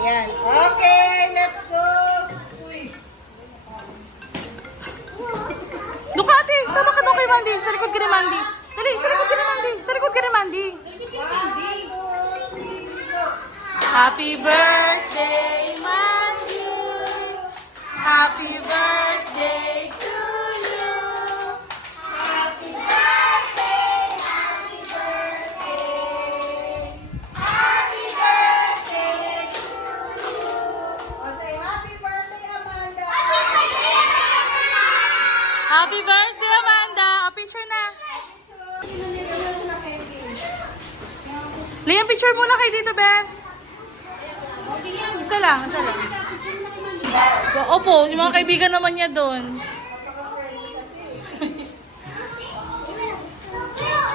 Ayan. Okay, let's go. Luka ate, sama ka doon kay Mandy. Sa likod ka ni Mandy. Dali, sa likod ka ni Mandy. Sa likod ka ni Mandy. 1, 2, 3, go. Happy birthday, Mandy. Happy birthday to you. Happy birthday, happy birthday. Happy birthday to you. O, say happy birthday, Amanda. Happy birthday, Amanda. O, picture na. Liam, picture muna kay dito, Be. Isa lang, isa lang. Opo, yung mga kaibigan naman niya doon.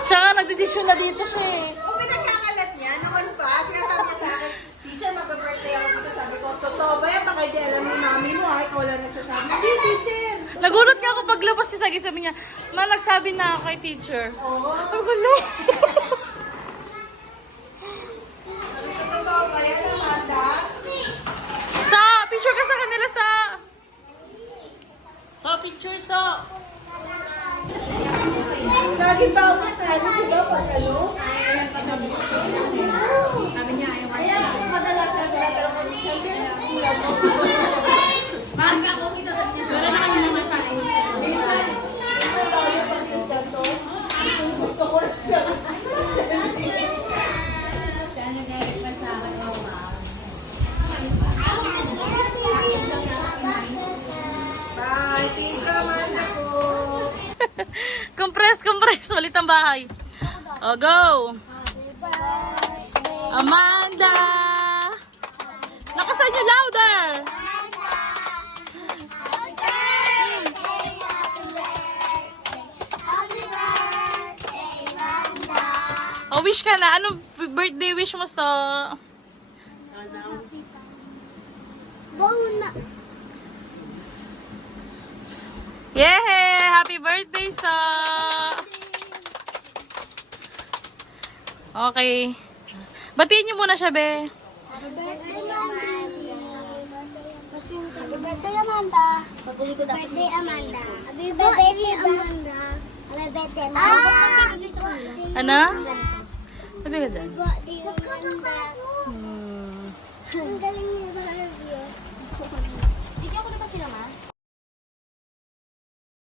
Siya nga, nagdesisyon na dito siya eh. Kung pinagkakalat niya, naman pa, sinasabi niya sa akin, teacher, mag-birthday ako dito. Sabi ko, totoo ba yan? Baka hindi alam mo mami mo, ha? Ikaw lang nagsasabi. Hindi, teacher. Nagulat nga ako paglabas ni Sagi, sabi niya, ma, nagsabi na ako kay teacher. Oo. Ang gulo. Totoo ba yan, Amanda? Sa, picture ka sa kanila sa picture sa. Lagi ba ako tayo, diba, pag ano? Kaya ako madalas na pero kung sabi na kulang mo. Maaga ako isa sa niya. Pero na kami naman sa akin. Gusto ko lang. Siya nag-direct pa sa akin. Bye, tita, Amanda ko. Compress. Malit ang bahay. O, go. Amanda. Nakasan nyo louder. O, wish ka na. Anong birthday wish mo sa... Yay! Happy birthday sa... Okay. Batiin niyo muna siya, Be. Happy birthday, Amanda. Paguli ko dapat. Birthday, Amanda. Happy birthday, Amanda. Happy birthday, Amanda. Ano? Sabi ka dyan. Birthday, Amanda.